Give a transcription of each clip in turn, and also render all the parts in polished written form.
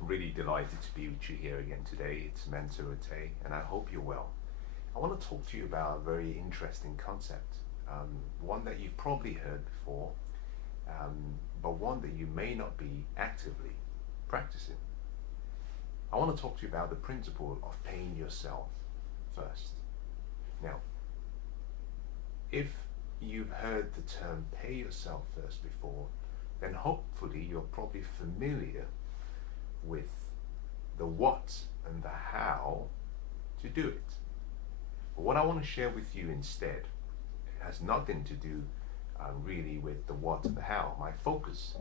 I'm really delighted to be with you here again today. It's Mensah Oteh, and I hope you're well. I want to talk to you about a very interesting concept, one that you've probably heard before, but one that you may not be actively practicing. I want to talk to you about the principle of paying yourself first. Now, if you've heard the term pay yourself first before, then hopefully you're probably familiar with the what and the how to do it. But what I want to share with you instead has nothing to do really with the what and the how. My focus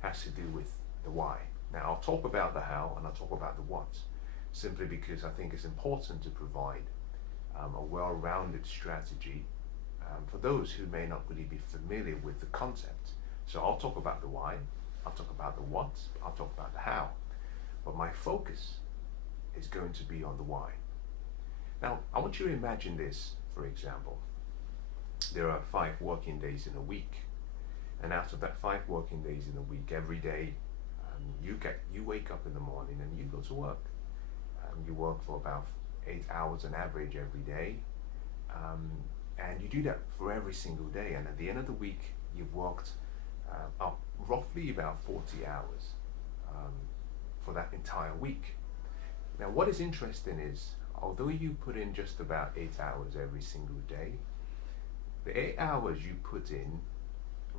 has to do with the why. Now I'll talk about the how and I'll talk about the what, simply because I think it's important to provide a well-rounded strategy for those who may not really be familiar with the concept. So I'll talk about the why, I'll talk about the what, I'll talk about the how. But my focus is going to be on the why. Now, I want you to imagine this, for example. There are 5 working days in a week. And out of that 5 working days in a week, every day you wake up in the morning and you go to work. You work for about 8 hours on average every day. And you do that for every single day. And at the end of the week, you've worked up roughly about 40 hours for that entire week. Now, what is interesting is, although you put in just about 8 hours every single day, the 8 hours you put in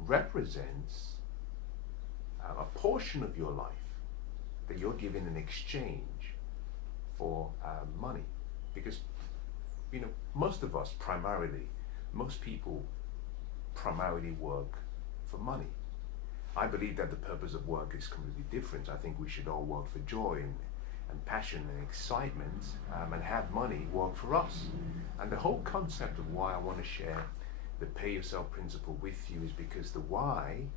represents a portion of your life that you're giving in exchange for money. Because, you know, most people primarily work for money. I believe that the purpose of work is completely different. I think we should all work for joy and passion and excitement, and have money work for us. And the whole concept of why I want to share the pay yourself principle with you is because the why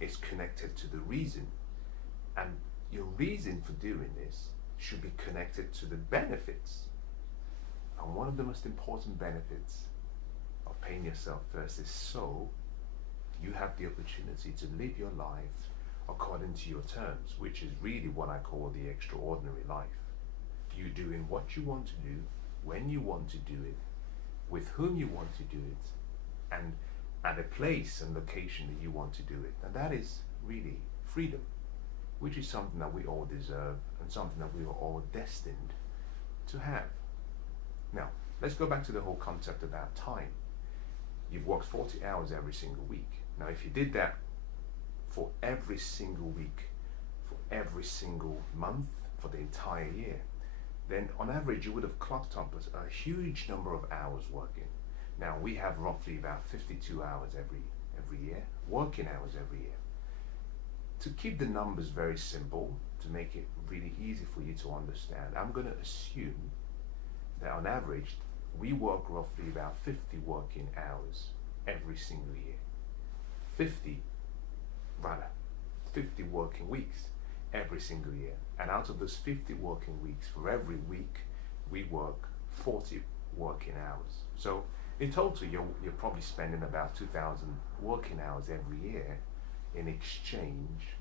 is connected to the reason, and your reason for doing this should be connected to the benefits. And one of the most important benefits of paying yourself first is so you have the opportunity to live your life according to your terms, which is really what I call the extraordinary life. You doing what you want to do, when you want to do it, with whom you want to do it, and at a place and location that you want to do it. And that is really freedom, which is something that we all deserve and something that we are all destined to have. Now, let's go back to the whole concept about time. You've worked 40 hours every single week. Now, if you did that for every single week, for every single month, for the entire year, then on average you would have clocked up a huge number of hours working. Now, we have roughly about 52 hours every year, working hours every year. To keep the numbers very simple, to make it really easy for you to understand, I'm going to assume that on average we work roughly about 50 working hours every single year. 50 working weeks every single year. And out of those 50 working weeks, for every week, we work 40 working hours. So in total, you're probably spending about 2,000 working hours every year in exchange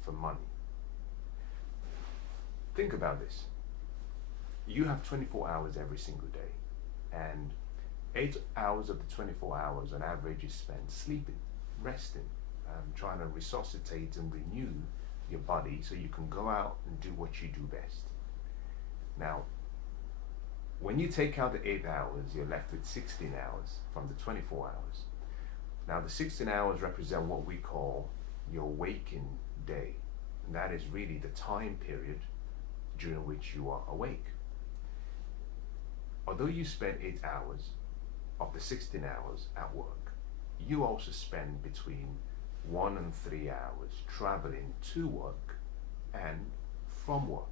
for money. Think about this. You have 24 hours every single day, and 8 hours of the 24 hours on average is spent sleeping, resting, trying to resuscitate and renew your body so you can go out and do what you do best. Now, when you take out the 8 hours, you're left with 16 hours from the 24 hours. Now, the 16 hours represent what we call your waking day, and that is really the time period during which you are awake. Although you spend 8 hours of the 16 hours at work, you also spend between 1 and 3 hours traveling to work and from work.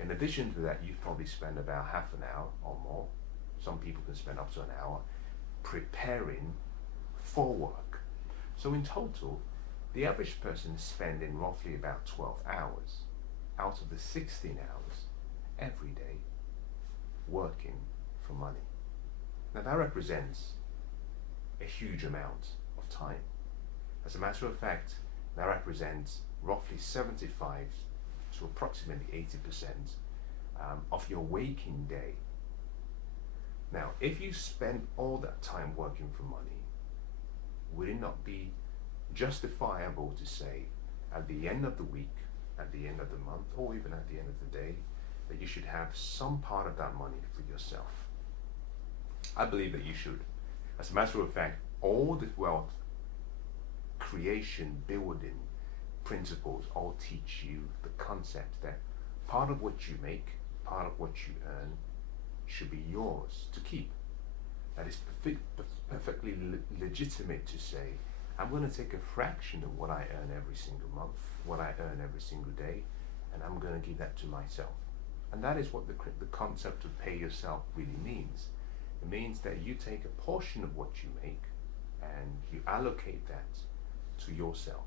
In addition to that, you probably spend about half an hour or more, some people can spend up to an hour, preparing for work. So in total, the average person is spending roughly about 12 hours out of the 16 hours every day working for money. Now that represents a huge amount of time. As a matter of fact, that represents roughly 75 to approximately 80% of your waking day. Now, if you spend all that time working for money, would it not be justifiable to say at the end of the week, at the end of the month, or even at the end of the day, that you should have some part of that money for yourself? I believe that you should. As a matter of fact, all the wealth creation, building principles all teach you the concept that part of what you make, part of what you earn, should be yours to keep. That is perfectly legitimate to say, I'm going to take a fraction of what I earn every single month, what I earn every single day, and I'm going to give that to myself. And that is what the concept of pay yourself really means. It means that you take a portion of what you make and you allocate that to yourself.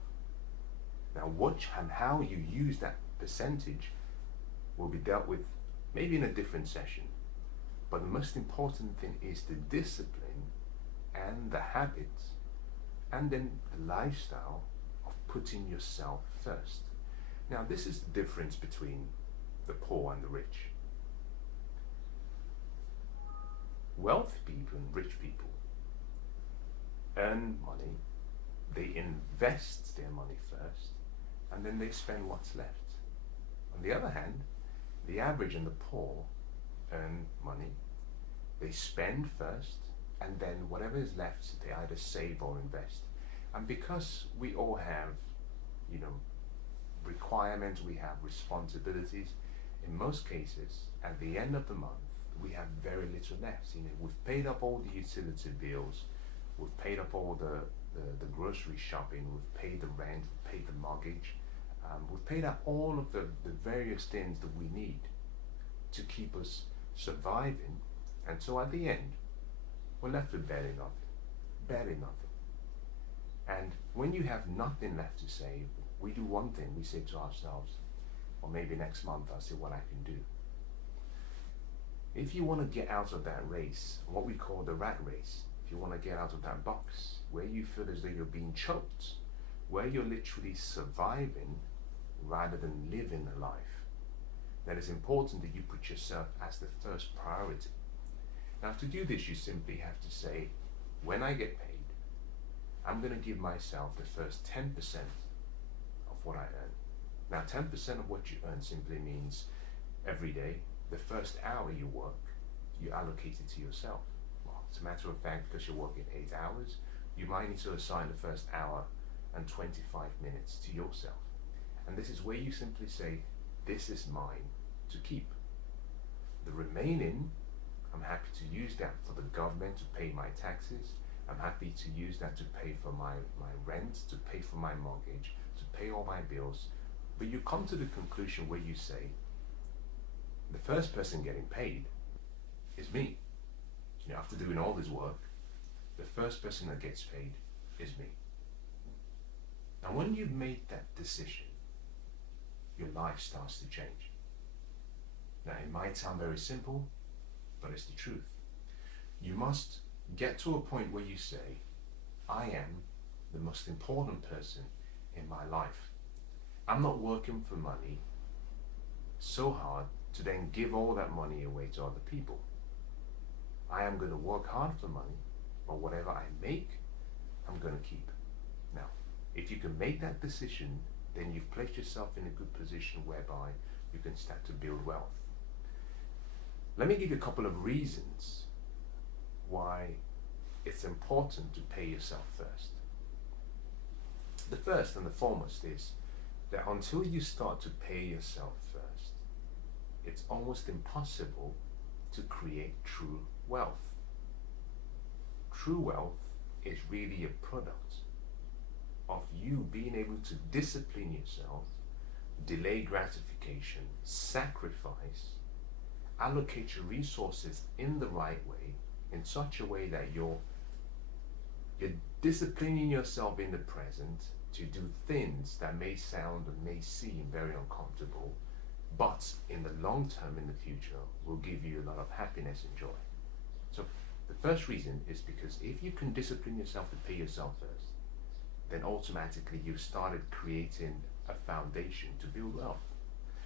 Now, what and how you use that percentage will be dealt with maybe in a different session. But the most important thing is the discipline and the habits and then the lifestyle of putting yourself first. Now, this is the difference between the poor and the rich. Wealthy people and rich people earn money, they invest their money first, and then they spend what's left. On the other hand, the average and the poor earn money, they spend first, and then whatever is left, they either save or invest. And because we all have, requirements, we have responsibilities, in most cases, at the end of the month, we have very little left. We've paid up all the utility bills, we've paid up all the grocery shopping, we've paid the rent, paid the mortgage, we've paid up all of the various things that we need to keep us surviving. And so at the end, we're left with barely nothing. And when you have nothing left to save, we do one thing, we say to ourselves, or maybe next month I'll see what I can do. If you want to get out of that race, what we call the rat race, if you want to get out of that box, where you feel as though you're being choked, where you're literally surviving rather than living a life, then it's important that you put yourself as the first priority. Now, to do this, you simply have to say, when I get paid, I'm going to give myself the first 10% of what I earn. Now, 10% of what you earn simply means every day, the first hour you work, you allocate it to yourself. Well, as a matter of fact, because you're working 8 hours, you might need to assign the first hour and 25 minutes to yourself. And this is where you simply say, this is mine to keep. The remaining, I'm happy to use that for the government to pay my taxes. I'm happy to use that to pay for my rent, to pay for my mortgage, to pay all my bills. But you come to the conclusion where you say, the first person getting paid is me. After doing all this work, the first person that gets paid is me. Now, when you've made that decision, your life starts to change. Now, it might sound very simple, but it's the truth. You must get to a point where you say, I am the most important person in my life. I'm not working for money so hard to then give all that money away to other people. I am going to work hard for money, but whatever I make, I'm going to keep. Now, if you can make that decision, then you've placed yourself in a good position whereby you can start to build wealth. Let me give you a couple of reasons why it's important to pay yourself first. The first and the foremost is that until you start to pay yourself first, it's almost impossible to create true wealth. True wealth is really a product of you being able to discipline yourself, delay gratification, sacrifice, allocate your resources in the right way, in such a way that you're disciplining yourself in the present to do things that may sound and may seem very uncomfortable, but in the long term, in the future, will give you a lot of happiness and joy. So the first reason is because if you can discipline yourself to pay yourself first, then automatically you've started creating a foundation to build wealth.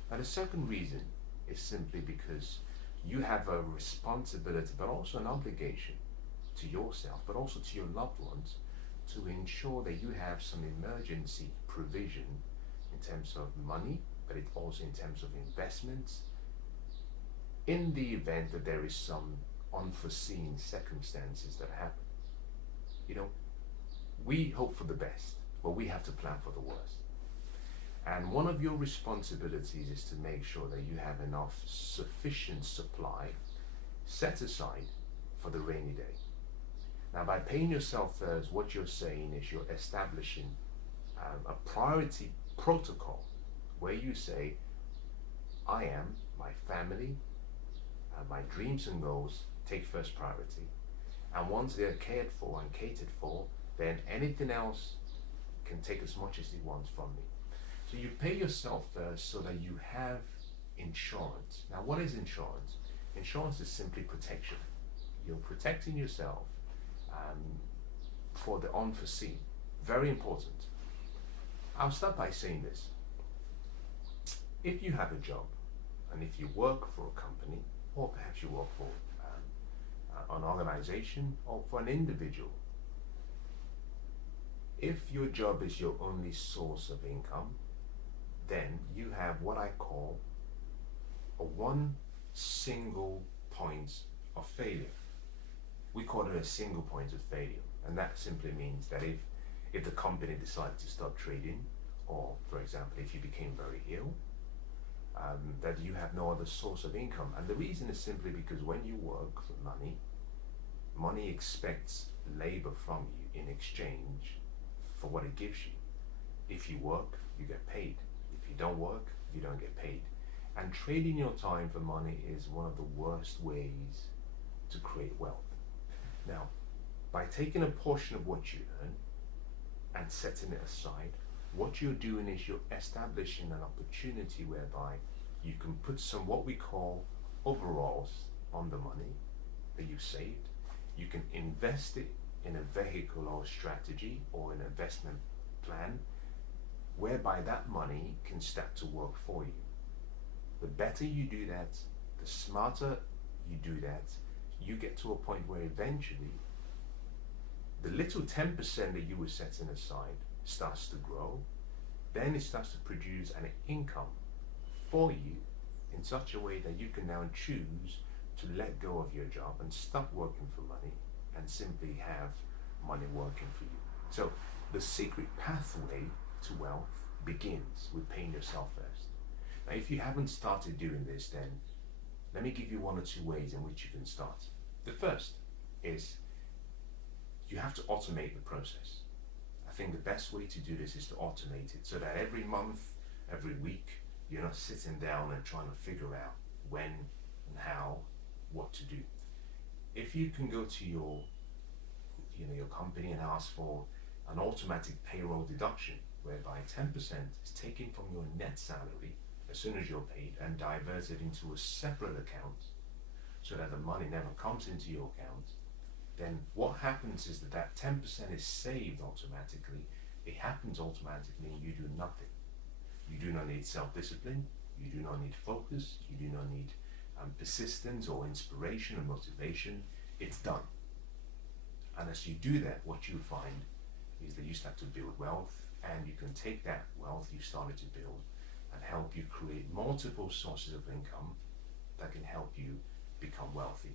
Now, the second reason is simply because you have a responsibility, but also an obligation to yourself, but also to your loved ones, to ensure that you have some emergency provision in terms of money, but it also in terms of investments, in the event that there is some unforeseen circumstances that happen. You know, we hope for the best, but we have to plan for the worst. And one of your responsibilities is to make sure that you have enough sufficient supply set aside for the rainy day. Now, by paying yourself first, what you're saying is you're establishing a priority protocol where you say, I am, my family, my dreams and goals take first priority. And once they're cared for and catered for, then anything else can take as much as it wants from me. So you pay yourself first so that you have insurance. Now, what is insurance? Insurance is simply protection. You're protecting yourself for the unforeseen. Very important. I'll start by saying this. If you have a job, and if you work for a company, or perhaps you work for an organization or for an individual, if your job is your only source of income, then you have what I call a one single point of failure. We call it a single point of failure, and that simply means that if the company decided to stop trading, or for example, if you became very ill, that you have no other source of income. And the reason is simply because when you work for money, money expects labor from you in exchange for what it gives you. If you work, you get paid. If you don't work, you don't get paid. And trading your time for money is one of the worst ways to create wealth. Now, by taking a portion of what you earn and setting it aside, what you're doing is you're establishing an opportunity whereby you can put some what we call overalls on the money that you've saved. You can invest it in a vehicle or a strategy or an investment plan whereby that money can start to work for you. The better you do that, the smarter you do that, you get to a point where eventually the little 10% that you were setting aside starts to grow. Then it starts to produce an income for you in such a way that you can now choose to let go of your job and stop working for money and simply have money working for you. So the secret pathway to wealth begins with paying yourself first. Now, if you haven't started doing this, then let me give you one or two ways in which you can start. The first is you have to automate the process. I think the best way to do this is to automate it so that every month, every week, you're not sitting down and trying to figure out when and how, what to do. If you can go to your company and ask for an automatic payroll deduction, whereby 10% is taken from your net salary as soon as you're paid and diverted into a separate account so that the money never comes into your account, then what happens is that 10% is saved automatically. It happens automatically and you do nothing. You do not need self-discipline, you do not need focus, you do not need persistence or inspiration or motivation. It's done. And as you do that, what you find is that you start to build wealth, and you can take that wealth you started to build and help you create multiple sources of income that can help you become wealthy.